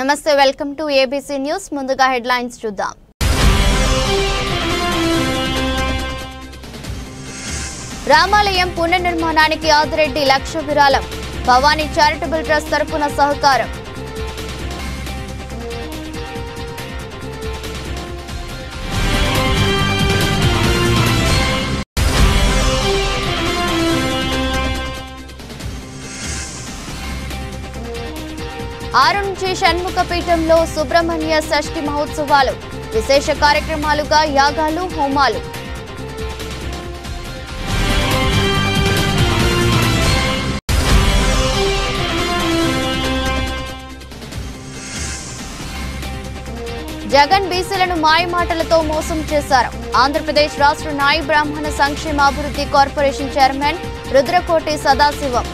నమస్తే welcome to ABC news ముందుగా headlines చూద్దాం రామాలయం పునర్నిర్మాణానికి ఆదిరెడ్డి లక్ష విరాళం భవానీ చారిటబుల్ ట్రస్ట్ తరపున సహకారం ఆరు నుంచి షణ్ముఖ పీఠంలో సుబ్రహ్మణ్య షష్ఠి మహోత్సవాలు విశేష కార్యక్రమాలుగా యాగాలు హోమాలు జగన్ బీసీలను మాయమాటలతో మోసం చేశారు ఆంధ్రప్రదేశ్ రాష్ట్ర నాయి బ్రాహ్మణ సంక్షేమ అభివృద్ధి కార్పొరేషన్ చైర్మన్ రుద్రకోటి సదాశివం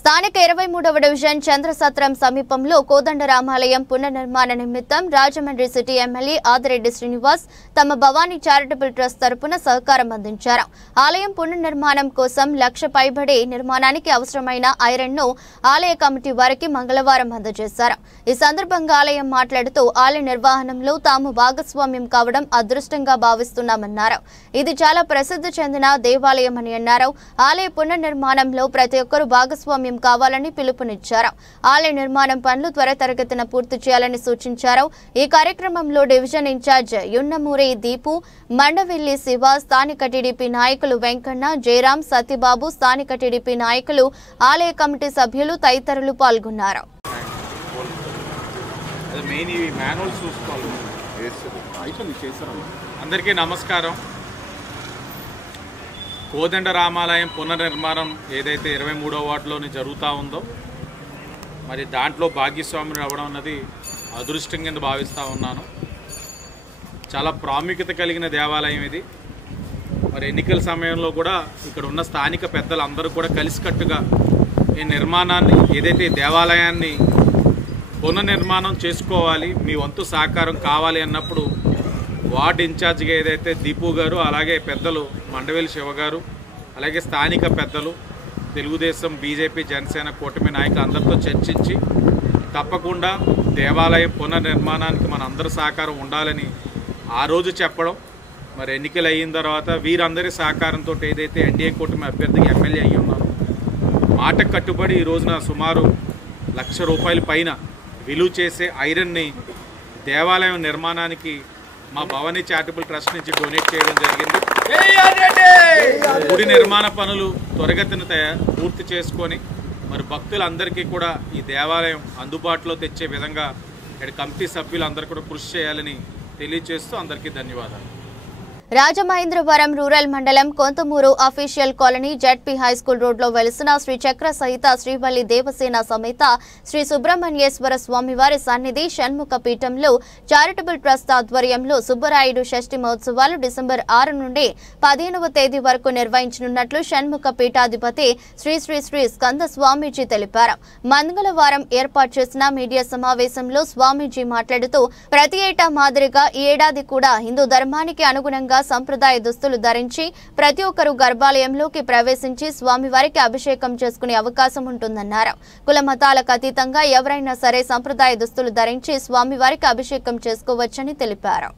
స్థానిక 23వ డివిజన్ చంద్రసత్రం సమీపంలో కోదండరామాలయం పునర్నిర్మాణ నిమిత్తం రాజమండ్రి సిటీ ఎమ్మెల్యే ఆదిరెడ్డి శ్రీనివాస్ తమ భవానీ చారిటబుల్ ట్రస్ట్ తరపున సహకారం అందించారు ఆలయం పునర్నిర్మాణం కోసం 1,00,000 పైబడి నిర్మాణానికి అవసరమైన ఐరన్ ను ఆలయ కమిటీ వారికి మంగళవారం అందజేశారు ఈ సందర్భంగా ఆలయం మాట్లాడుతూ ఆలయ నిర్వహణలో తాము భాగస్వామ్యం కావడం అదృష్టంగా భావిస్తున్నామన్నారు ఇది చాలా ప్రసిద్ధి చెందిన దేవాలయం అని అన్నారు ఆలయ పునర్నిర్మాణంలో ప్రతి ఒక్కరూ భాగస్వామ్యం కావాలని పిలుపునిచ్చారు ఆలయ నిర్మాణం పనులు త్వరితగతిన పూర్తి చేయాలని సూచించారు ఈ కార్యక్రమంలో డివిజన్ ఇన్ఛార్జ్ యున్నమూరి దీపు మండవెల్లి శివ స్థానిక టీడీపీ నాయకులు వెంకన్న జయరాం సత్యబాబు స్థానిక టీడీపీ నాయకులు ఆలయ కమిటీ సభ్యులు తదితరులు పాల్గొన్నారు అందరికీ నమస్కారం కోదండరామాలయం పునర్నిర్మాణం ఏదైతే 23వ వార్డులోని జరుగుతూ ఉందో మరి దాంట్లో భాగస్వాములు అవ్వడం అన్నది అదృష్టం కింద భావిస్తూ ఉన్నాను చాలా ప్రాముఖ్యత కలిగిన దేవాలయం ఇది మరి ఎన్నికల సమయంలో కూడా ఇక్కడ ఉన్న స్థానిక పెద్దలందరూ కూడా కలిసికట్టుగా ఈ నిర్మాణాన్ని ఏదైతే దేవాలయాన్ని పునర్నిర్మాణం చేసుకోవాలి మీ వంతు సహకారం కావాలి అన్నప్పుడు వార్డ్ ఇన్ఛార్జిగా ఏదైతే దీపు గారు అలాగే పెద్దలు మండవేలి శివ గారు అలాగే స్థానిక పెద్దలు తెలుగుదేశం బీజేపీ జనసేన కూటమి నాయకులు అందరితో చర్చించి తప్పకుండా దేవాలయం పునర్నిర్మాణానికి మన అందరి సహకారం ఉండాలని ఆ రోజు చెప్పడం మరి ఎన్నికలు అయిన తర్వాత వీరందరి సహకారంతో ఏదైతే ఎన్డీఏ కూటమి అభ్యర్థిగా ఎమ్మెల్యే అయ్యి ఉన్నారో మాటకు కట్టుబడి ఈ రోజున సుమారు ₹1,00,000 పైన విలువ చేసే ఐరన్ని దేవాలయం నిర్మాణానికి మా భవానీ చారిటబుల్ ట్రస్ట్ నుంచి డొనేట్ చేయడం జరిగింది గుడి నిర్మాణ పనులు త్వరగతిన పూర్తి చేసుకొని మరి భక్తులందరికీ కూడా ఈ దేవాలయం అందుబాటులో తెచ్చే విధంగా ఇక్కడ కమిటీ సభ్యులందరూ కూడా కృషి చేయాలని తెలియజేస్తూ అందరికీ ధన్యవాదాలు రాజమహేంద్రవరం రూరల్ మండలం Konthamuru official colony ZP high school రోడ్లో వెలిసిన శ్రీ చక్ర సహిత శ్రీవల్లి దేవసేన సమేత శ్రీ సుబ్రహ్మణ్యేశ్వర స్వామివారి సన్నిధి షణ్ముఖ పీఠంలో చారిటబుల్ ట్రస్ట్ ఆధ్వర్యంలో సుబ్బరాయుడు షష్ఠి మహోత్సవాలు డిసెంబర్ 6 నుండి 15వ తేదీ వరకు నిర్వహించనున్నట్లు షణ్ముఖ పీఠాధిపతి శ్రీ శ్రీ శ్రీ స్కంద స్వామీజీ తెలిపారు మంగళవారం ఏర్పాటు చేసిన మీడియా సమావేశంలో స్వామీజీ మాట్లాడుతూ ప్రతి ఏటా మాదిరిగా ఈ ఏడాది కూడా హిందూ ధర్మానికి అనుగుణంగా సంప్రదాయ దుస్తులు ధరించి ప్రతి ఒక్కరూ గర్భాలయంలోకి ప్రవేశించి స్వామివారికి అభిషేకం చేసుకునే అవకాశం ఉంటుందన్నారు కుల మతాలకు అతీతంగా ఎవరైనా సరే సంప్రదాయ దుస్తులు ధరించి స్వామివారికి అభిషేకం చేసుకోవచ్చని తెలిపారు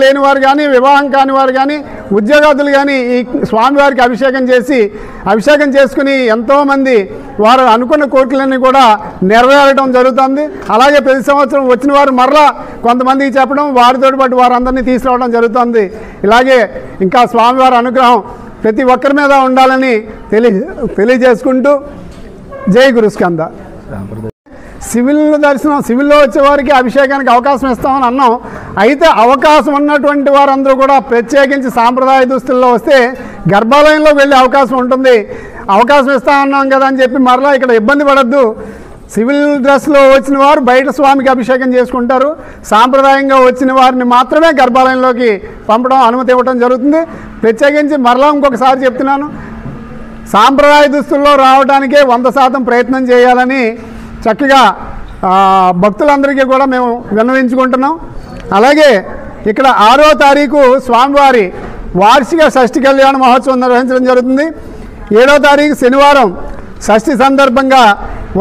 లేని వారు కానీ వివాహం కాని వారు కానీ ఉద్యోగాదులు కానీ ఈ స్వామివారికి అభిషేకం చేసుకుని ఎంతోమంది వారు అనుకున్న కోరికలన్నీ కూడా నెరవేరడం జరుగుతుంది అలాగే ప్రతి సంవత్సరం వచ్చిన వారు మరలా కొంతమందికి చెప్పడం వారితో పాటు వారందరినీ తీసుకురావడం జరుగుతుంది ఇలాగే ఇంకా స్వామివారి అనుగ్రహం ప్రతి ఒక్కరి మీద ఉండాలని తెలియజేసుకుంటూ జై గురుస్కంద సివిల్లో వచ్చేవారికి అభిషేకానికి అవకాశం ఇస్తామని అన్నాం అయితే అవకాశం ఉన్నటువంటి వారందరూ కూడా ప్రత్యేకించి సాంప్రదాయ దుస్తుల్లో వస్తే గర్భాలయంలో వెళ్ళే అవకాశం ఉంటుంది అవకాశం ఇస్తామన్నాం కదా అని చెప్పి మరలా ఇక్కడ ఇబ్బంది పడద్దు సివిల్ డ్రెస్లో వచ్చిన వారు బయట స్వామికి అభిషేకం చేసుకుంటారు సాంప్రదాయంగా వచ్చిన వారిని మాత్రమే గర్భాలయంలోకి పంపడం అనుమతి ఇవ్వడం జరుగుతుంది ప్రత్యేకించి మరలా ఇంకొకసారి చెప్తున్నాను సాంప్రదాయ దుస్తుల్లో రావడానికే 100% ప్రయత్నం చేయాలని చక్కగా భక్తులందరికీ కూడా మేము విన్నవించుకుంటున్నాం అలాగే ఇక్కడ 6వ తారీఖు స్వామివారి వార్షిక షష్ఠి కళ్యాణ మహోత్సవం నిర్వహించడం జరుగుతుంది 7వ తారీఖు శనివారం షష్ఠి సందర్భంగా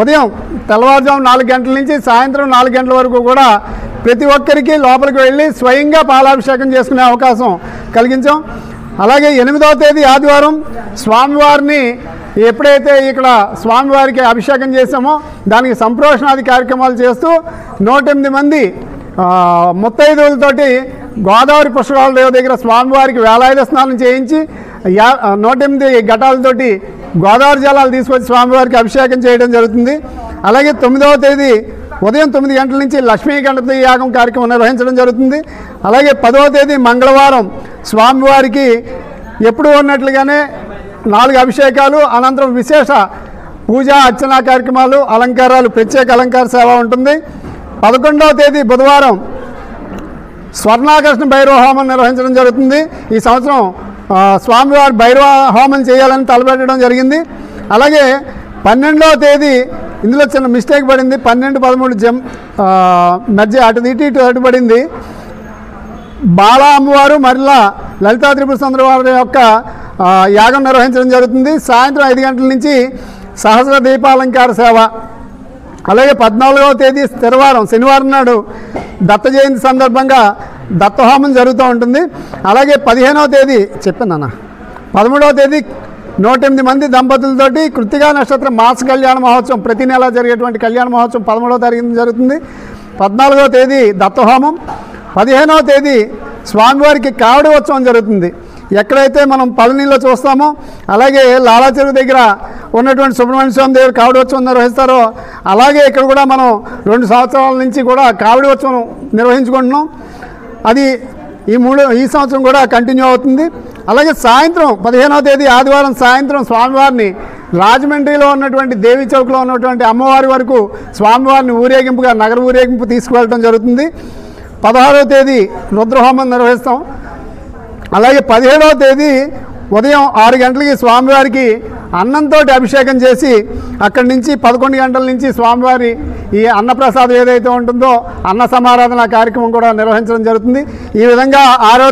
ఉదయం తెల్లవారుజాము 4 గంటల నుంచి సాయంత్రం 4 గంటల వరకు కూడా ప్రతి ఒక్కరికి లోపలికి వెళ్ళి స్వయంగా పాలాభిషేకం చేసుకునే అవకాశం కలిగించాం. అలాగే 8వ తేదీ ఆదివారం స్వామివారిని ఎప్పుడైతే ఇక్కడ స్వామివారికి అభిషేకం చేసామో దానికి సంప్రోషణాది కార్యక్రమాలు చేస్తూ 108 మంది ముత్తైదువులతోటి గోదావరి పుష్కరాల రేవు దగ్గర స్వామివారికి వేలాయుధ స్నానం చేయించి 108 ఘటాలతోటి గోదావరి జలాలు తీసుకొచ్చి స్వామివారికి అభిషేకం చేయడం జరుగుతుంది. అలాగే 9వ తేదీ ఉదయం 9 గంటల నుంచి లక్ష్మీ గణపతి యాగం కార్యక్రమం నిర్వహించడం జరుగుతుంది. అలాగే 10వ తేదీ మంగళవారం స్వామివారికి ఎప్పుడు ఉన్నట్లుగానే 4 అభిషేకాలు అనంతరం విశేష పూజా అర్చనా కార్యక్రమాలు అలంకారాలు ప్రత్యేక అలంకార సేవ ఉంటుంది. 11వ తేదీ బుధవారం స్వర్ణాకర్షణ భైరవ హోమం నిర్వహించడం జరుగుతుంది. ఈ సంవత్సరం స్వామివారి భైరవ హోమం చేయాలని తలపెట్టడం జరిగింది. అలాగే 12వ తేదీ ఇందులో చిన్న మిస్టేక్ పడింది. 12, 13 మధ్య అటు పడింది. బాలా అమ్మవారు మరలా లలితా త్రిపుర సుందరి వారి యొక్క యాగం నిర్వహించడం జరుగుతుంది. సాయంత్రం 5 గంటల నుంచి సహస్ర దీపాలంకార సేవ. అలాగే 14వ తేదీ స్థిరవారం శనివారం నాడు దత్త జయంతి సందర్భంగా దత్తహోమం జరుగుతూ ఉంటుంది. అలాగే 15వ తేదీ చెప్పాను 13వ తేదీ 108 మంది దంపతులతోటి కృత్తికా నక్షత్రం మాస కళ్యాణ మహోత్సవం ప్రతి నెల జరిగేటువంటి కళ్యాణ మహోత్సవం 13వ తారీఖున జరుగుతుంది. 14వ తేదీ దత్తహోమం. 15వ తేదీ స్వామివారికి కావడి ఉత్సవం జరుగుతుంది. ఎక్కడైతే మనం పళనిలో చూస్తామో అలాగే లాలాచెరువు దగ్గర ఉన్నటువంటి సుబ్రహ్మణ్య స్వామి దగ్గర కావడి ఉత్సవం నిర్వహిస్తారో అలాగే ఇక్కడ కూడా మనం 2 సంవత్సరాల నుంచి కూడా కావడి ఉత్సవం నిర్వహించుకుంటున్నాం. అది ఈ సంవత్సరం కూడా కంటిన్యూ అవుతుంది. అలాగే సాయంత్రం 15వ తేదీ ఆదివారం సాయంత్రం స్వామివారిని రాజమండ్రిలో ఉన్నటువంటి దేవి చౌక్లో ఉన్నటువంటి అమ్మవారి వరకు స్వామివారిని ఊరేగింపుగా నగర ఊరేగింపు తీసుకువెళ్ళడం జరుగుతుంది. 16వ తేదీ రుద్రహోమం నిర్వహిస్తాం. అలాగే 17వ తేదీ ఉదయం 6 గంటలకి స్వామివారికి అన్నంతో అభిషేకం చేసి అక్కడి నుంచి 11 గంటల నుంచి స్వామివారి ఈ అన్నప్రసాదం ఏదైతే ఉంటుందో అన్న సమారాధన కార్యక్రమం కూడా నిర్వహించడం జరుగుతుంది. ఈ విధంగా 6వ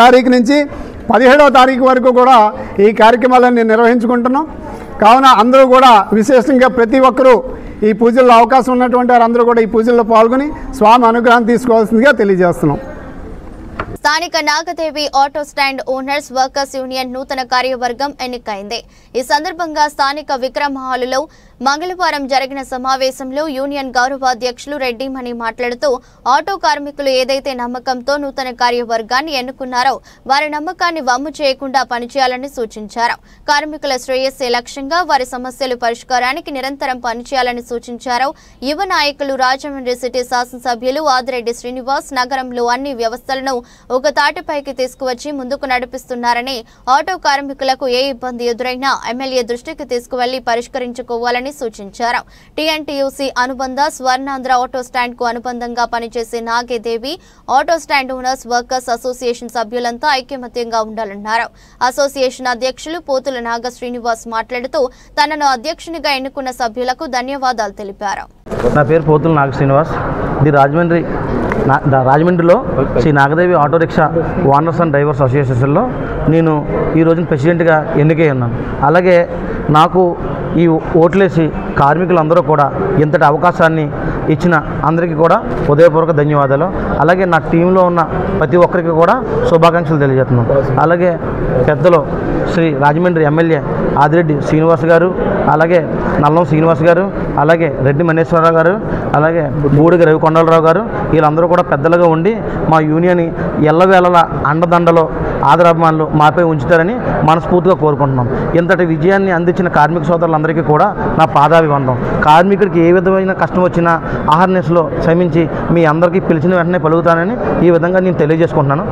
తారీఖు నుంచి 17వ తారీఖు వరకు కూడా ఈ కార్యక్రమాలన్నీ నిర్వహించుకుంటున్నాం. కావున అందరూ కూడా విశేషంగా ప్రతి ఒక్కరూ ఈ పూజల్లో అవకాశం ఉన్నటువంటి వారందరూ కూడా ఈ పూజల్లో పాల్గొని స్వామి అనుగ్రహం తీసుకోవాల్సిందిగా తెలియజేస్తున్నాం. స్థానిక Nagadevi auto stand owners workers union నూతన కార్యవర్గం ఎన్నికైంది. ఈ సందర్భంగా స్థానిక విక్రమ్ హాలులో మంగళవారం జరిగిన సమావేశంలో యూనియన్ గౌరవాధ్యక్షులు రెడ్డిమణి మాట్లాడుతూ ఆటో కార్మికులు ఏదైతే నమ్మకంతో నూతన కార్యవర్గాన్ని ఎన్నుకున్నారో వారి నమ్మకాన్ని వమ్ము చేయకుండా పనిచేయాలని సూచించారు. కార్మికుల శ్రేయస్సే లక్ష్యంగా వారి సమస్యలు పరిష్కారానికి నిరంతరం పనిచేయాలని సూచించారు. యువ నాయకులు రాజమండ్రి సిటీ శాసనసభ్యులు ఆదిరెడ్డి శ్రీనివాస్ నగరంలో అన్ని వ్యవస్థలను ఒక తాటిపైకి తీసుకువచ్చి ముందుకు నడిపిస్తున్నారని, ఆటో కార్మికులకు ఏ ఇబ్బంది ఎదురైనా ఎమ్మెల్యే దృష్టికి తీసుకువెళ్లి పరిష్కరించుకోవాలని సూచించారు. టీఎన్టీయూసీ అనుబంధ స్వర్ణాంధ్ర ఆటో స్టాండ్ కు అనుబంధంగా పనిచేసే Nagedevi auto stand owners workers association సభ్యులంతా ఐకమత్యంగా ఉండాలన్నారు. అసోసియేషన్ అధ్యక్షులు పోతుల నాగ శ్రీనివాస్ మాట్లాడుతూ తనను అధ్యక్షునిగా ఎన్నుకున్న సభ్యులకు ధన్యవాదాలు తెలిపారు. నా పేరు పోతుల నాగ శ్రీనివాస్. రాజమండ్రిలో Sri Nagadevi auto rickshaw owners and drivers అసోసియేషన్లో నేను ఈ రోజున ప్రెసిడెంట్గా ఎన్నికై ఉన్నాను. అలాగే నాకు ఈ ఓట్లేసి కార్మికులందరూ కూడా ఇంతటి అవకాశాన్ని ఇచ్చిన అందరికీ కూడా హృదయపూర్వక ధన్యవాదాలు. అలాగే నా టీంలో ఉన్న ప్రతి ఒక్కరికి కూడా శుభాకాంక్షలు తెలియజేస్తున్నాం. అలాగే పెద్దలు శ్రీ రాజమండ్రి ఎమ్మెల్యే ఆదిరెడ్డి శ్రీనివాస్ గారు, అలాగే నల్లం శ్రీనివాస్ గారు, అలాగే రెడ్డి మనేశ్వరరావు గారు, అలాగే బూడిగ రవికొండలరావు గారు, వీళ్ళందరూ కూడా పెద్దలుగా ఉండి మా యూనియన్ ఎల్లవేళలా అండదండలో ఆదరాభిమానులు మాపై ఉంచుతారని మనస్ఫూర్తిగా కోరుకుంటున్నాం. ఇంతటి విజయాన్ని అందించిన కార్మిక సోదరులందరికీ కూడా నా పాదాభివందనం. కార్మికుడికి ఏ విధమైన కష్టం వచ్చినా ఆహార్నెస్లో శ్రమించి మీ అందరికీ పిలిచిన వెంటనే పలుకుతానని ఈ విధంగా నేను తెలియజేసుకుంటున్నాను.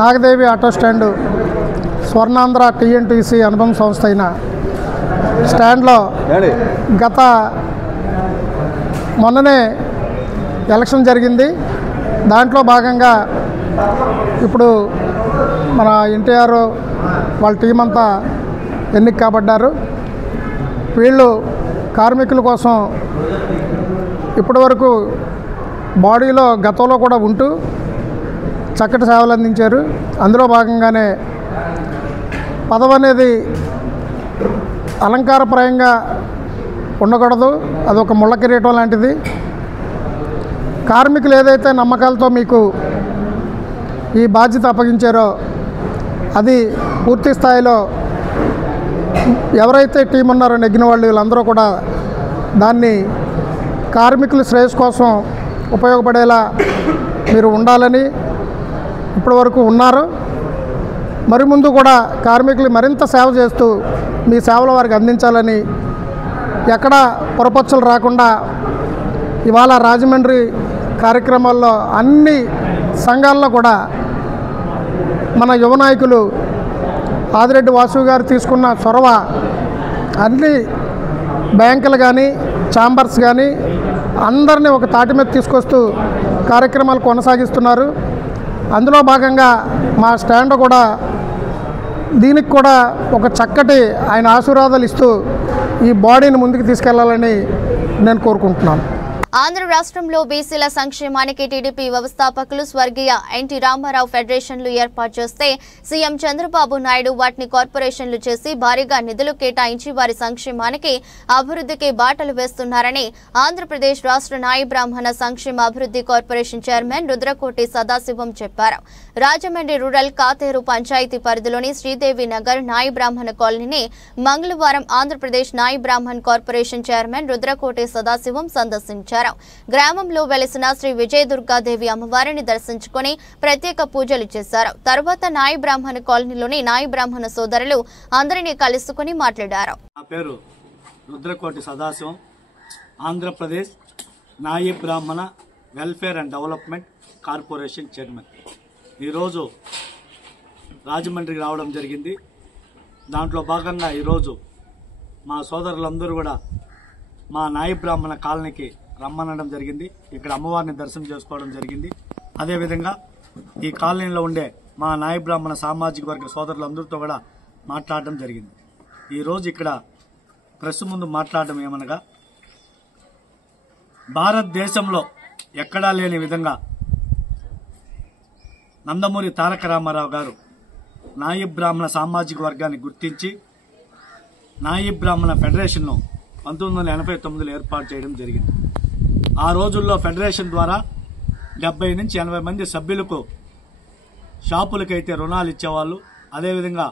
Nagadevi auto stand Swarnandhra TNTC అనుబంధ సంస్థ అయిన స్టాండ్లో గత మొన్ననే ఎలక్షన్ జరిగింది. దాంట్లో భాగంగా ఇప్పుడు మన ఎన్టీఆర్ వాళ్ళ టీం అంతా ఎన్నిక కాబడ్డారు. వీళ్ళు కార్మికుల కోసం ఇప్పటివరకు బాడీలో గతంలో కూడా ఉంటూ చక్కటి సేవలు అందించారు. అందులో భాగంగానే పదవి అనేది అలంకారప్రాయంగా ఉండకూడదు. అదొక ముళ్ళ కిరీటం లాంటిది. కార్మికులు ఏదైతే నమ్మకాలతో మీకు ఈ బాధ్యత అప్పగించారో అది పూర్తి స్థాయిలో ఎవరైతే టీం ఉన్నారో నెగ్గిన వాళ్ళు వీళ్ళందరూ కూడా దాన్ని కార్మికుల శ్రేయస్సు కోసం ఉపయోగపడేలా మీరు ఉండాలని ఇప్పటివరకు ఉన్నారు. మరి ముందు కూడా కార్మికులు మరింత సేవ చేస్తూ మీ సేవలు వారికి అందించాలని, ఎక్కడ పొరపచ్చులు రాకుండా ఇవాళ రాజమండ్రి కార్యక్రమాల్లో అన్ని సంఘాల్లో కూడా మన యువ నాయకులు ఆదిరెడ్డి వాసు గారు తీసుకున్న చొరవ అన్ని బ్యాంకులు కానీ ఛాంబర్స్ కానీ అందరినీ ఒక తాటి మీద తీసుకొస్తూ కార్యక్రమాలు కొనసాగిస్తున్నారు. అందులో భాగంగా మా స్టాండ్ కూడా దీనికి కూడా ఒక చక్కటి ఆయన ఆశీర్వాదాలు ఇస్తూ ఈ బాడీని ముందుకు తీసుకెళ్లాలని నేను కోరుకుంటున్నాను. ఆంధ్ర రాష్ట్రంలో బీసీల సంక్షేమానికి టీడీపీ వ్యవస్థాపకులు స్వర్గీయ ఎన్టీ రామారావు ఫెడరేషన్లు ఏర్పాటు చేస్తే సీఎం చంద్రబాబు నాయుడు వాటిని కార్పొరేషన్లు చేసి భారీగా నిధులు కేటాయించి వారి సంక్షేమానికి అభివృద్ధికి బాటలు వేస్తున్నారని ఆంధ్రప్రదేశ్ రాష్ట్ర నాయి బ్రాహ్మణ సంక్షేమ అభివృద్ధి కార్పొరేషన్ చైర్మన్ రుద్రకోటి సదాశివం చెప్పారు. రాజమండ్రి రూరల్ కాతేరు పంచాయతీ పరిధిలోని శ్రీదేవి నగర్ నాయి బ్రాహ్మణ కాలనీని మంగళవారం ఆంధ్రప్రదేశ్ నాయి బ్రాహ్మణ్ కార్పొరేషన్ చైర్మన్ రుద్రకోటి సదాశివం సందర్శించారు. గ్రామంలో వెలిసిన శ్రీ విజయదుర్గాదేవి అమ్మవారిని దర్శించుకుని ప్రత్యేక పూజలు చేశారు. తర్వాత నాయి బ్రాహ్మణ కాలనీలోని నాయి బ్రాహ్మణ సోదరులు అందరినీ కలుసుకుని మాట్లాడారు. నా పేరు రుద్రకోటి సదాశివం, ఆంధ్రప్రదేశ్ నాయి బ్రాహ్మణ welfare and development corporation chairman. ఈరోజు రాజమండ్రికి రావడం జరిగింది. దాంట్లో భాగంగా ఈరోజు మా సోదరులందరూ కూడా మా నాయి బ్రాహ్మణ కాలనీకి రమ్మనడం జరిగింది. ఇక్కడ అమ్మవారిని దర్శనం చేసుకోవడం జరిగింది. అదేవిధంగా ఈ కాలనీలో ఉండే మా నాయి బ్రాహ్మణ సామాజిక వర్గ సోదరులందరితో కూడా మాట్లాడడం జరిగింది. ఈరోజు ఇక్కడ ప్రెస్ ముందు మాట్లాడడం ఏమనగా, భారతదేశంలో ఎక్కడా లేని విధంగా నందమూరి తారక రామారావు గారు నాయి బ్రాహ్మణ సామాజిక వర్గాన్ని గుర్తించి నాయి బ్రాహ్మణ ఫెడరేషన్ను 1989లో ఏర్పాటు చేయడం జరిగింది. ఆ రోజుల్లో ఫెడరేషన్ ద్వారా 70 నుంచి 80 మంది సభ్యులకు షాపులకైతే రుణాలు ఇచ్చేవాళ్ళు. అదేవిధంగా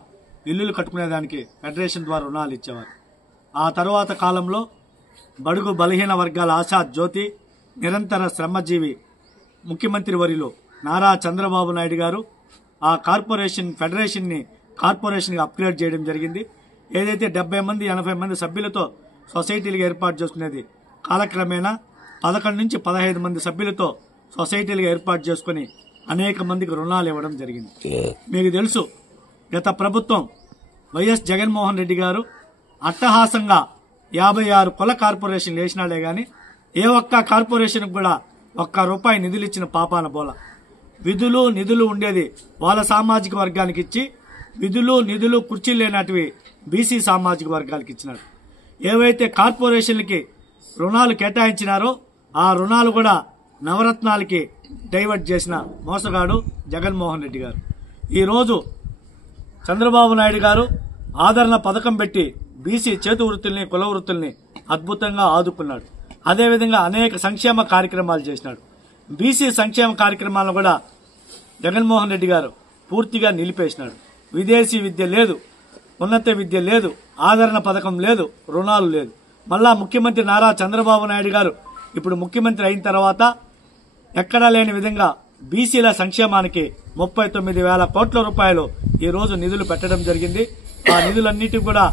ఇల్లులు కట్టుకునేదానికి ఫెడరేషన్ ద్వారా రుణాలు ఇచ్చేవారు. ఆ తర్వాత కాలంలో బడుగు బలహీన వర్గాల ఆశా జ్యోతి, నిరంతర శ్రమజీవి ముఖ్యమంత్రి వర్యులు నారా చంద్రబాబు నాయుడు గారు ఆ ఫెడరేషన్ని కార్పొరేషన్గా అప్గ్రేడ్ చేయడం జరిగింది. ఏదైతే 70 మంది 80 మంది సభ్యులతో సొసైటీలుగా ఏర్పాటు చేసుకునేది కాలక్రమేణా 11 నుంచి 15 మంది సభ్యులతో సొసైటీలుగా ఏర్పాటు చేసుకుని అనేక మందికి రుణాలు ఇవ్వడం జరిగింది. మీకు తెలుసు, గత ప్రభుత్వం వైఎస్ జగన్మోహన్ రెడ్డి గారు అట్టహాసంగా 56 కుల కార్పొరేషన్లు వేసినాడే గాని ఏ ఒక్క కార్పొరేషన్ కూడా ₹1 నిధులు ఇచ్చిన పాపాన పోల. విధులు నిధులు ఉండేది వాళ్ళ సామాజిక వర్గానికి ఇచ్చి, విధులు నిధులు కుర్చీలు లేనటివి బీసీ సామాజిక వర్గాలకు ఇచ్చినారు. ఏవైతే కార్పొరేషన్లకి రుణాలు కేటాయించినారో ఆ రుణాలు కూడా నవరత్నాలకి డైవర్ట్ చేసిన మోసగాడు జగన్మోహన్ రెడ్డి గారు. ఈరోజు చంద్రబాబు నాయుడు గారు ఆదరణ పథకం పెట్టి బీసీ చేతు వృత్తుల్ని కుల వృత్తుల్ని అద్భుతంగా ఆదుకున్నాడు. అదేవిధంగా అనేక సంక్షేమ కార్యక్రమాలు చేసినాడు. బీసీ సంక్షేమ కార్యక్రమాలను కూడా జగన్మోహన్ రెడ్డి గారు పూర్తిగా నిలిపేసినాడు. విదేశీ విద్య లేదు, ఉన్నత విద్య లేదు, ఆదరణ పథకం లేదు, రుణాలు లేదు. మళ్ళా ముఖ్యమంత్రి నారా చంద్రబాబు నాయుడు గారు ఇప్పుడు ముఖ్యమంత్రి అయిన తర్వాత ఎక్కడా లేని విధంగా బీసీల సంక్షేమానికి 39,000 కోట్ల రూపాయలు ఈ రోజు నిధులు పెట్టడం జరిగింది. ఆ నిధులన్నిటి కూడా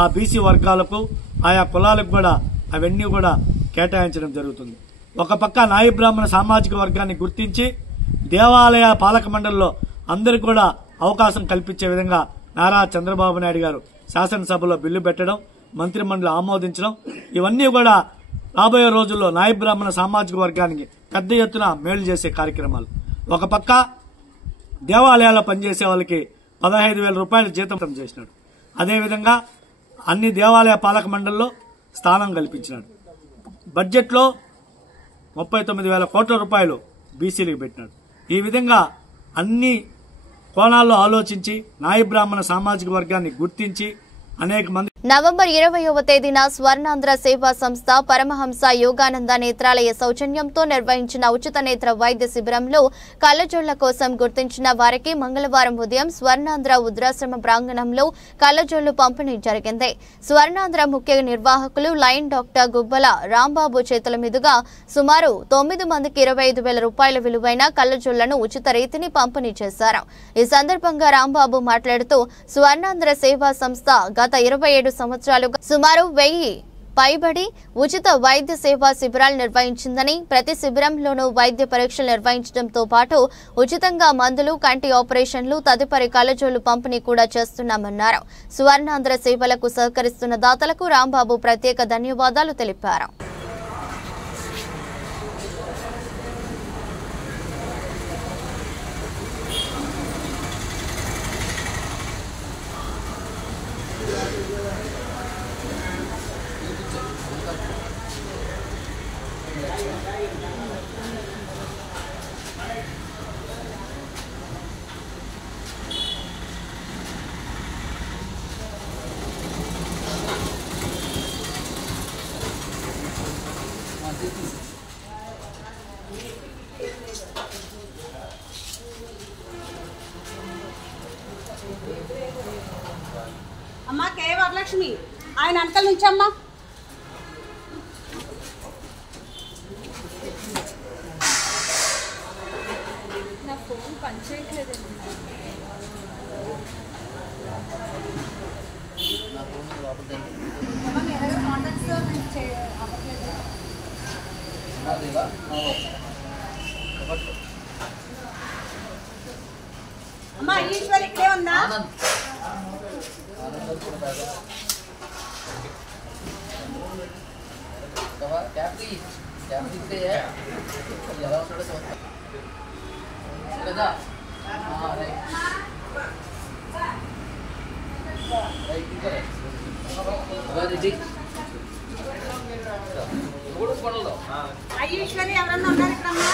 ఆ బీసీ వర్గాలకు, ఆయా కులాలకు కూడా అవన్నీ కూడా కేటాయించడం జరుగుతుంది. ఒక పక్క నాయి బ్రాహ్మణ సామాజిక వర్గాన్ని గుర్తించి దేవాలయ పాలక మండలిలో అందరికీ కూడా అవకాశం కల్పించే విధంగా నారా చంద్రబాబు నాయుడు గారు శాసనసభలో బిల్లు పెట్టడం, మంత్రిమండలి ఆమోదించడం, ఇవన్నీ కూడా రాబోయే రోజుల్లో నాయి బ్రాహ్మణ సామాజిక వర్గానికి పెద్ద ఎత్తున మేలు చేసే కార్యక్రమాలు. ఒక పక్క దేవాలయాల్లో పనిచేసే వాళ్ళకి 15,000 రూపాయలు జీతం చేసినాడు. అదేవిధంగా అన్ని దేవాలయ పాలక మండలిలో స్థానం కల్పించినాడు. బడ్జెట్లో 39,000 కోట్ల రూపాయలు బీసీలకు పెట్టినాడు. ఈ విధంగా అన్ని కోణాల్లో ఆలోచించి నాయి బ్రాహ్మణ సామాజిక వర్గాన్ని గుర్తించి అనేక మంది నవంబర్ 20వ తేదీన స్వర్ణాంధ్ర సేవా సంస్థ పరమహంస యోగానంద నేత్రాలయ సౌజన్యంతో నిర్వహించిన ఉచిత నేత్ర వైద్య శిబిరంలో కళ్లజోళ్ల కోసం గుర్తించిన వారికి మంగళవారం ఉదయం స్వర్ణాంధ్ర వృద్ధాశ్రమ ప్రాంగణంలో కళ్లజోళ్లు పంపిణీ జరిగింది. స్వర్ణాంధ్ర ముఖ్య నిర్వాహకులు లైన్ డాక్టర్ గుబ్బల రాంబాబు చేతుల మీదుగా సుమారు 9 మందికి 25,000 రూపాయల విలువైన కళ్లజోళ్లను ఉచిత రీతిని పంపిణీ చేశారు. ఈ సందర్భంగా రాంబాబు మాట్లాడుతూ స్వర్ణాంధ్ర సేవా సంస్థ గత 27 సంవత్సరాలుగా సుమారు 1000 పైబడి ఉచిత వైద్య సేవా శిబిరాలు నిర్వహించిందని, ప్రతి శిబిరంలోనూ వైద్య పరీక్షలు నిర్వహించడంతో పాటు ఉచితంగా మందులు, కంటి ఆపరేషన్లు, తదుపరి కళ్లజోళ్లు పంపిణీ కూడా చేస్తున్నామన్నారు. స్వర్ణాంధ్ర సేవలకు సహకరిస్తున్న దాతలకు రాంబాబు ప్రత్యేక ధన్యవాదాలు తెలిపారు. అమ్మా కే వరలక్ష్మి ఆయన అంకల్ నుంచి అమ్మా నా ఫోన్ పనిచేయట్లేదండి. అమ్మా ఈశ్వర్ ఇక్కడే ఉందా? ఈశ్వరి ఎవరన్నా ఉన్నారు ఇక్కడమ్మా?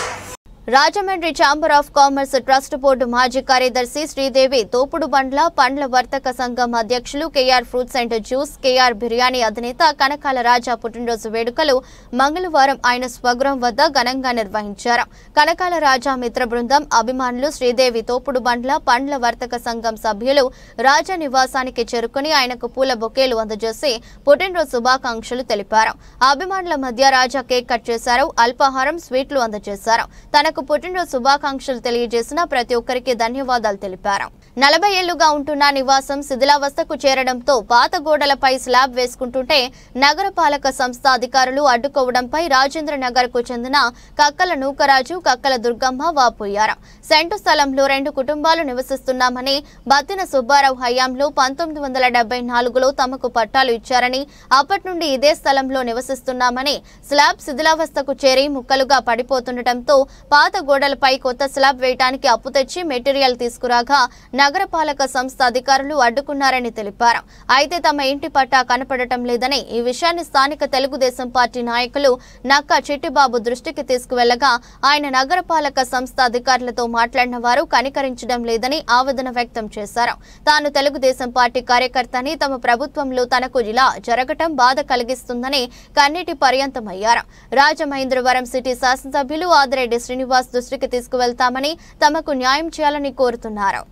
Rajahmundry chamber of commerce trust board మాజీ కార్యదర్శి శ్రీదేవి, తోపుడు బండ్ల పండ్ల వర్తక సంఘం అధ్యక్షులు, KR fruits and juice, KR biryani అధినేత కనకాల రాజా పుట్టినరోజు వేడుకలు మంగళవారం ఆయన స్వగృహం వద్ద ఘనంగా నిర్వహించారు. కనకాల రాజా మిత్ర బృందం అభిమానులు శ్రీదేవి తోపుడు బండ్ల పండ్ల వర్తక సంఘం సభ్యులు రాజా నివాసానికి చేరుకుని ఆయనకు పూల బొకేలు అందజేసి పుట్టినరోజు శుభాకాంక్షలు తెలిపారు. అభిమానుల మధ్య రాజా కేక్ కట్ చేశారు. అల్పాహారం, స్వీట్లు అందజేశారు. తనకు పుట్టినరోజు శుభాకాంక్షలు తెలియజేసిన ప్రతి ఒక్కరికి ధన్యవాదాలు తెలిపారు. 40 ఏళ్లుగా ఉంటున్న నివాసం శిథిలావస్థకు చేరడంతో పాత గోడలపై స్లాబ్ వేసుకుంటుంటే నగరపాలక సంస్థ అధికారులు అడ్డుకోవడంపై రాజేంద్ర నగర్ కు చెందిన కక్కల నూకరాజు, కక్కల దుర్గమ్మ వాపోయారు. సెంటు స్థలంలో 2 కుటుంబాలు నివసిస్తున్నామని, బత్తిన సుబ్బారావు హయాంలో 1974లో తమకు పట్టాలు ఇచ్చారని, అప్పటి నుండి ఇదే స్థలంలో నివసిస్తున్నామని, స్లాబ్ శిథిలావస్థకు చేరి ముక్కలుగా పడిపోతుండటంతో పాత గోడలపై కొత్త స్లాబ్ వేయడానికి అప్పు తెచ్చి మెటీరియల్ తీసుకురాగా నగరపాలక సంస్థ అధికారులు అడ్డుకున్నారని తెలిపారు. అయితే తమ ఇంటి పట్టా కనపడటం లేదని, ఈ విషయాన్ని స్థానిక తెలుగుదేశం పార్టీ నాయకులు నక్కా చిట్టిబాబు దృష్టికి తీసుకువెళ్లగా ఆయన నగరపాలక సంస్థ అధికారులతో మాట్లాడిన వారు కనికరించడం లేదని ఆవేదన వ్యక్తం చేశారు. తాను తెలుగుదేశం పార్టీ కార్యకర్తని, తమ ప్రభుత్వంలో తనకు ఇలా జరగటం బాధ కలిగిస్తుందని కన్నీటి పర్యంతమయ్యారు. రాజమహేంద్రవరం సిటీ శాసనసభ్యులు ఆదిరెడ్డి శ్రీనివాస్ దృష్టికి తీసుకువెళ్తామని, తమకు న్యాయం చేయాలని కోరుతున్నారు.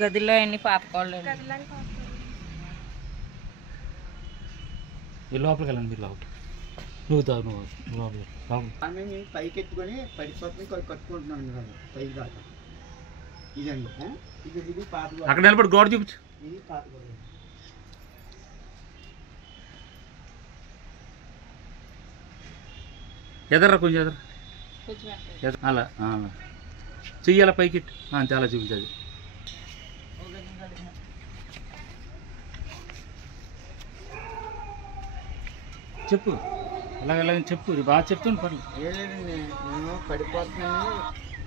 గదిలో ఎన్ని పాపకోళ్ళు లోపలికి వెళ్ళండి. మీరు లోపల నువ్వు తాగు, నువ్వు లోపల పైకి ఎత్తుకొని పడిపోతుంది కట్టుకుంటున్నాను కదా పైకి దాకా. ఇదండి ఇది పాత అక్కడ నిలబడి గోడ చూపించు. ఇది పాత గోడ. ఎదర్రా కొంచెం ఎదర అలా చెయ్యాల పైకి అంతే అలా చూపించదు. చెప్పు అలాగే చెప్పు, బాగా చెప్తాను పర్లేదు. ఏదండి నేను పడిపోతున్నాను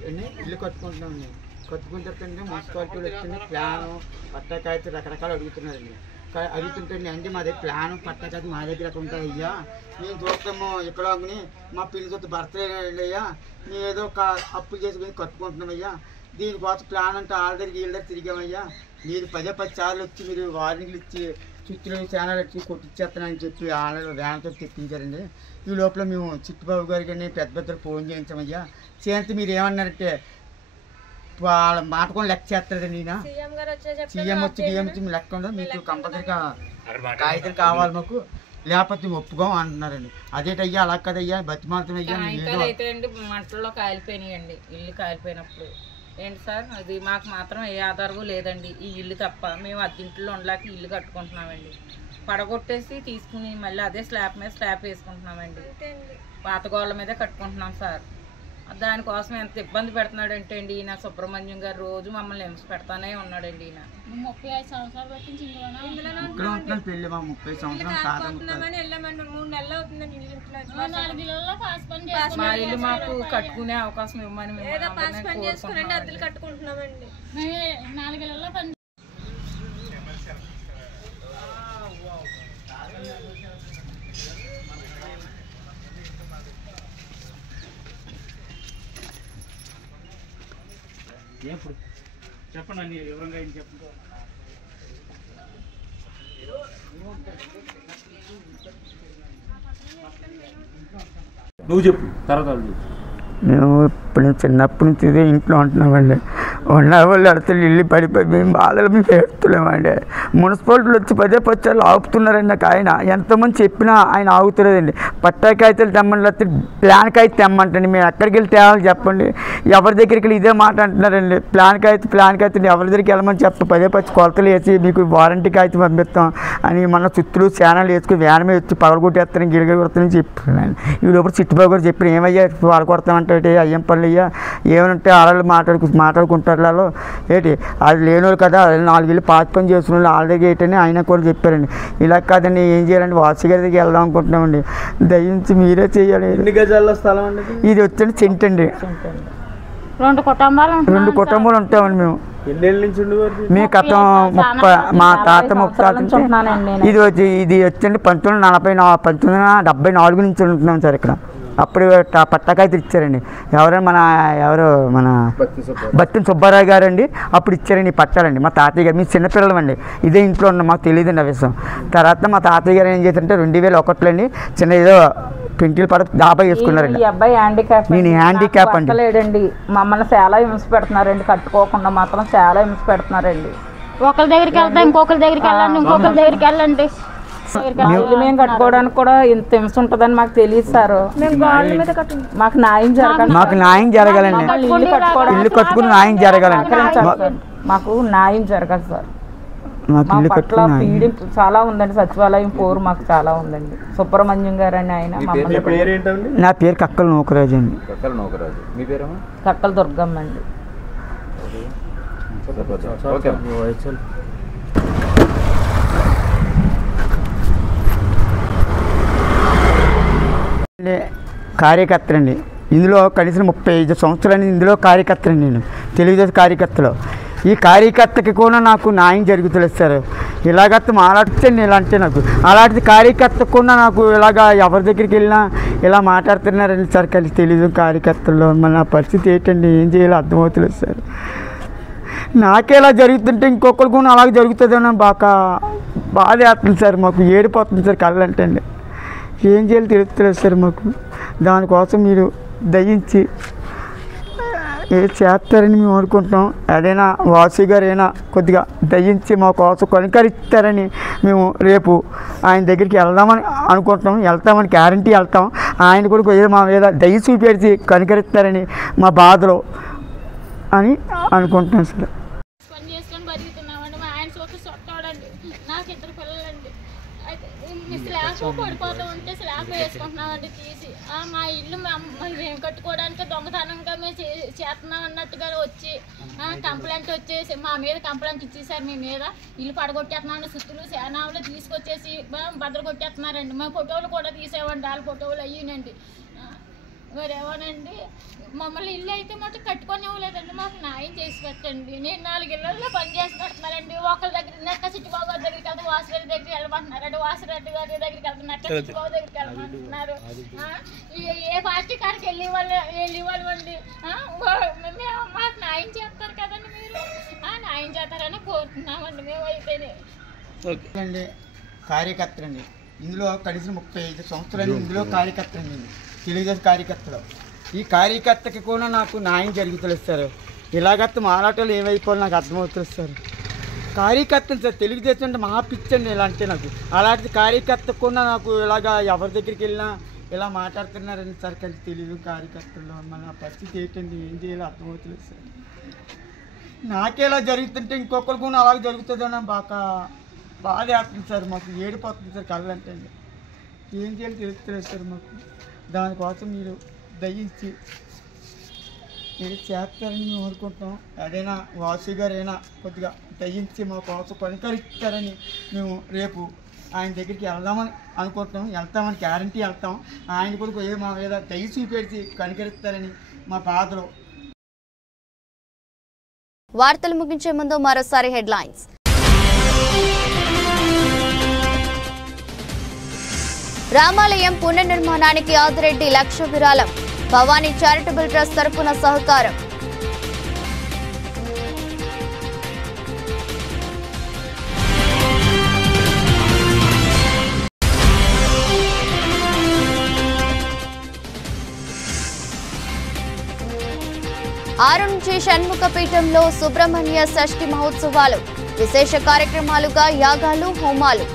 ఇల్లు కట్టుకుంటున్నామండి. కట్టుకున్న తర్వాత మున్సిపాలిటీ వచ్చింది ప్లాను పట్టా కాగితాలు రకరకాలు అడుగుతున్నారండి. అడుగుతుంటే అంటే మా దగ్గర ప్లాను పట్టా కాగితం మా దగ్గర అక్కడ ఉంటాయి అయ్యా, మేము చూస్తాము ఇక్కడ మా పిల్లలు చూస్తే భర్తలేనండి అయ్యా, మేము ఏదో ఒక అప్పులు చేసుకుని కట్టుకుంటున్నామయ్యా, దీనికోసం ప్లాన్ అంటే వాళ్ళ దగ్గర వీళ్ళ దగ్గర తిరిగామయ్యా, మీరు 10 సార్లు వచ్చి మీరు వార్నింగ్లు ఇచ్చి చుట్టూ ఛానల్ వచ్చి కొట్టిచ్చేస్తానని చెప్పి వాళ్ళ వ్యాన్తో తెప్పించారండి. ఈ లోపల మేము చిట్టుబాబు గారికి పెద్దలు ఫోన్ చేయించామయ్యా. చేస్తే మీరు ఏమన్నారంటే వాళ్ళ మాట కూడా లెక్క చేస్తారండి. ఈయన సీఎం వచ్చి బియ్యం వచ్చి లెక్క ఉండదు, మీకు కంపల్సరీగా కాగితాలు కావాలి మాకు, లేకపోతే ఒప్పుకోం అంటున్నారండి. అదేటయ్యా అలా కదయ్యా బతిమాలుతున్నాయ్యా. మంటల్లో కాలిపోయినాయండి, ఇల్లు కాలిపోయినప్పుడు ఏంటి సార్ అది మాకు మాత్రం ఏ ఆధారం లేదండి, ఈ ఇల్లు తప్ప. మేము అద్దింట్లో ఉండలేక ఇల్లు కట్టుకుంటున్నామండి, పడగొట్టేసి తీసుకుని మళ్ళీ అదే స్లాబ్ మీద స్లాబ్ వేసుకుంటున్నామండి, పాత గోళ్ళ మీదే కట్టుకుంటున్నాం సార్. దానికోసం ఎంత ఇబ్బంది పెడుతున్నాడంటే అండి ఈయన సుబ్రహ్మణ్యం గారు రోజు మమ్మల్ని హింస పెడతానే ఉన్నాడండి. ఈయన 35 సంవత్సరాలు బట్టి పెళ్ళి మా 30 సంవత్సరాలు వెళ్ళామండి, 3 నెలలు అవుతుందండి. మా ఇల్లు మాకు కట్టుకునే అవకాశం ఇవ్వమని అద్దెలు కట్టుకుంటున్నామండి. 4 నెలల్లో ఇప్పుడు చెప్పండి అన్ని వివరంగా ఏం చెప్పండి. నువ్వు చెప్పు తర్వాత. మేము ఇప్పుడు చిన్నప్పటి నుంచి ఇదే ఇంట్లో ఉంటున్నామండి. ఉన్న వాళ్ళు అడతలు ఇల్లు పడిపోయి మేము బాధలు మేము పెడుతున్నామండి. మున్సిపాలిటీలు వచ్చి 10 పచ్చాలు ఆపుతున్నారండి. నాకు ఆయన ఎంతమంది చెప్పినా ఆయన ఆగుతులేదండి. పట్టాకాయితలు తెమ్మండి, లేకపోతే ప్లాన్ కాగితం తెమ్మంటండి. మేము ఎక్కడికి వెళ్ళి తేవాలి చెప్పండి, ఎవరి దగ్గరికి వెళ్ళి ఇదే మాట అంటున్నారండి. ప్లాన్ కాగితం ఎవరి దగ్గరికి వెళ్ళమని చెప్ప 10 పచ్చి కొలతలు వేసి మీకు వారంటీ కాగితం పంపిస్తాం అని మన చుట్టూ ఛానల్ వేసుకుని వ్యాన్ మీద వచ్చి పగలు కొట్టేస్తారని గిరిగ కొడతానని చెప్పాను. ఈ లోపల చిట్టుబాబు గారు చెప్పిన ఏమయ్యా వాళ్ళు కొడతామంటే అయ్యం పనులు అయ్యా, ఏమనంటే వాళ్ళు మాట్లాడుకుంటారు ఏంటి అది లేనివాళ్ళు కదా, 4 ఇల్లు పాత పని చేస్తున్న వాళ్ళు వాళ్ళ దగ్గర ఏంటని ఆయన కూడా చెప్పారండి. ఇలా కాదండి ఏం చేయాలండి, వాసు గారి దగ్గరికి వెళ్దాం అనుకుంటున్నామండి. దయించి మీరే చేయాలి. ఎన్ని గజాల స్థలం అండి ఇది? వచ్చండి సెంట్ అండి. 2 కుటుంబాలు ఉంటామండి మేము. ఎన్నేళ్ళ నుంచి ఉండేవారు? మీ గతం 30 మా తాత 30 ఇది వచ్చండి 1974 నుంచి ఉంటున్నాం సార్ ఇక్కడ. అప్పుడు పట్టకాయితలు ఇచ్చారండి. ఎవరు మన బత్తిన సుబ్బారావు గారు అండి అప్పుడు ఇచ్చారండి ఈ పట్టాలండి. మా తాతయ్య గారు, మేము చిన్నపిల్లలు అండి, ఇదే ఇంట్లో ఉన్నాం, మాకు తెలియదండి ఆ విషయం. తర్వాత మా తాతయ్య గారు ఏం చేశారంటే 2001లో అండి చిన్న ఏదో పెంటిల్ పడ డాబా వేసుకున్నారండి. అబ్బాయి హ్యాండిక్యాప్, నేను హ్యాండిక్యాప్ అండి. లేడండి మమ్మల్ని చాలా హింస పెడుతున్నారండి, కట్టుకోకుండా మాత్రం చాలా హింస పెడుతున్నారండి. ఒకరి దగ్గరికి వెళ్తే ఇంకొకరి దగ్గరికి వెళ్ళండి, ఇంకొకరి దగ్గరికి వెళ్ళండి. మేము కట్టుకోవడానికి కూడా ఇంత హింస ఉంటుందని మాకు తెలియదు సార్. మాకు న్యాయం జరగాలి, మాకు న్యాయం జరగాలండి. ఇల్లు కట్టుకుని న్యాయం జరగాలండి, మాకు న్యాయం జరగాలి సార్. మా పట్ల పీడింపు చాలా ఉందండి. సచివాలయం పోరు మాకు చాలా ఉందండి. సుబ్రహ్మణ్యం గారు అని ఆయన. నా పేరు కక్కల నూకరాజు అండి. కక్కల దుర్గమ్మ అండి. కార్యకర్తలండి ఇందులో కనీసం 35 సంవత్సరాలు ఇందులో కార్యకర్తలండి. నేను తెలుగుదేశం కార్యకర్తలో ఈ కార్యకర్తకి కూడా నాకు న్యాయం జరుగుతుంది సార్. ఇలాగ మాట్లాడుతుంది ఇలా అంటే నాకు అలాంటి కార్యకర్త కూడా నాకు ఇలాగా ఎవరి దగ్గరికి వెళ్ళినా ఇలా మాట్లాడుతున్నారండి సార్. కలిసి తెలుగుదేశం కార్యకర్తల్లో మన పరిస్థితి ఏంటండి, ఏం చేయాలో అర్థమవుతలేదు సార్. నాకే ఇలా జరుగుతుంటే ఇంకొకరు కూడా అలాగే జరుగుతుంది అని బాగా బాధ వేస్తుంది సార్. మాకు ఏడిపోతుంది సార్ కళ్ళంటే అండి. ఏం చేయాలో తెలుస్తలేదు సార్ మాకు. దానికోసం మీరు దయించి ఏం చేస్తారని మేము అనుకుంటున్నాం. అదైనా వాసు గారు అయినా కొద్దిగా దయించి మా కోసం కనికరిస్తారని మేము రేపు ఆయన దగ్గరికి వెళ్దామని అనుకుంటున్నాం. వెళ్తామని గ్యారంటీ వెళ్తాం. ఆయన కూడా కొద్దిగా మా మీద దయ చూపెడిచి కనికరిస్తారని మా బాధలో అని అనుకుంటున్నాం సార్. స్లాబ్ పడిపోతూ ఉంటే స్లాబ్ వేసుకుంటున్నామండి తీసి. మా ఇల్లు మేము కట్టుకోవడానికి దొంగతనంగా మేము చేస్తున్నాం అన్నట్టుగా వచ్చి కంప్లైంట్ వచ్చేసి మా మీద కంప్లైంట్ ఇచ్చేసారు. మీ మీద ఇల్లు పడగొట్టేస్తున్నామండి, సుత్తులు సేనాలు తీసుకొచ్చేసి బద్దలు కొట్టేస్తున్నారండి. మా ఫోటోలు కూడా తీసేవండి, వాళ్ళ ఫోటోలు అయ్యినండి. మరేమోనండి మమ్మల్ని ఇల్లు అయితే మొత్తం కట్టుకొని ఇవ్వలేదండి. మాకు న్యాయం చేసి పెట్టండి. నేను 4 ఇళ్లలో పని చేసి పెడుతున్నానండి. ఒకరి దగ్గర నక్క చిట్టుబాబు గారి దగ్గరికి వెళ్తే వాసిరెడ్డి దగ్గరికి వెళ్ళమంటున్నారండి. వాసిరెడ్డి గారి దగ్గరికి వెళ్తే నక్క చిట్టుబాబు దగ్గరికి వెళ్ళమంటున్నారు. ఏ పార్టీ కాడికి వెళ్ళివ్వాలండి. మాకు న్యాయం చేస్తారు కదండి మీరు. న్యాయం చేస్తారని కోరుతున్నామండి మేము అయితేనే. అండి కార్యకర్తలండి ఇందులో కనీసం 35 సంవత్సరాలు ఇందులో కార్యకర్తలండి, తెలుగుదేశం కార్యకర్తలు. ఈ కార్యకర్తకి కూడా నాకు న్యాయం జరుగుతుంది సార్. ఇలాగత్త మారాటాలు ఏమైపోవాలి నాకు అర్థమవుతుంది సార్. కార్యకర్తను సార్ తెలుగుదేశం అంటే మహా పిచ్చండి ఇలా అంటే నాకు. అలాంటి కార్యకర్త కూడా నాకు ఇలాగా ఎవరి దగ్గరికి వెళ్ళినా ఇలా మాట్లాడుతున్నారని సార్. కలిసి తెలుగు కార్యకర్తలు మన పరిస్థితి ఏంటండి, ఏం చేయాలో అర్థమవుతుంది సార్. నాకేలా జరుగుతుంటే ఇంకొకరు కూడా అలాగే జరుగుతుందని బాగా బాధ వేస్తుంది సార్. మాకు ఏడిపోతుంది సార్ కళ్ళంటే. ఏం చేయాలో తెలుస్తలేదు సార్ మాకు. దానికోసం మీరు దయించి మీరు చేస్తారని మేము అనుకుంటాం. ఏదైనా వాసు గారు అయినా కొద్దిగా దయించి మా కోసం కనికరిస్తారని మేము రేపు ఆయన దగ్గరికి వెళ్దామని అనుకుంటాం. వెళ్తామని గ్యారంటీ వెళ్తాం. ఆయన కూడా మా మీద దయ చూపెట్టి కనికరిస్తారని మా బాధలో. వార్తలు ముగించే ముందు మరోసారి హెడ్లైన్స్. రామాలయం పునర్నిర్మాణానికి ఆదిరెడ్డి 1,00,000 విరాళం. భవానీ చారిటబుల్ ట్రస్ట్ తరపున సహకారం. ఆరు నుంచి షణ్ముఖపీఠంలో సుబ్రహ్మణ్య షష్ఠి మహోత్సవాలు. విశేష కార్యక్రమాలుగా యాగాలు, హోమాలు.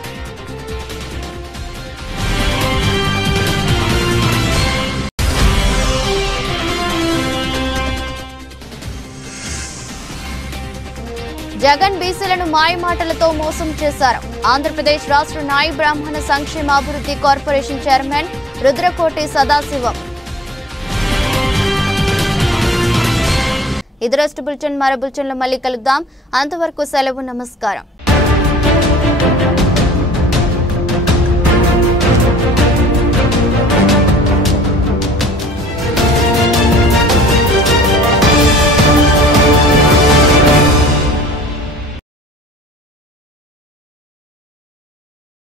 జగన్ బీసీలను మాయమాటలతో మోసం చేశారు. ఆంధ్రప్రదేశ్ రాష్ట్ర నాయి బ్రాహ్మణ సంక్షేమ అభివృద్ధి కార్పొరేషన్ చైర్మన్ రుద్రకోటి సదాశివం. ఇది రోజు బులెటిన్. మరో బులెటిన్లో మళ్ళీ కలుద్దాం. అంతవరకు సెలవు. నమస్కారం.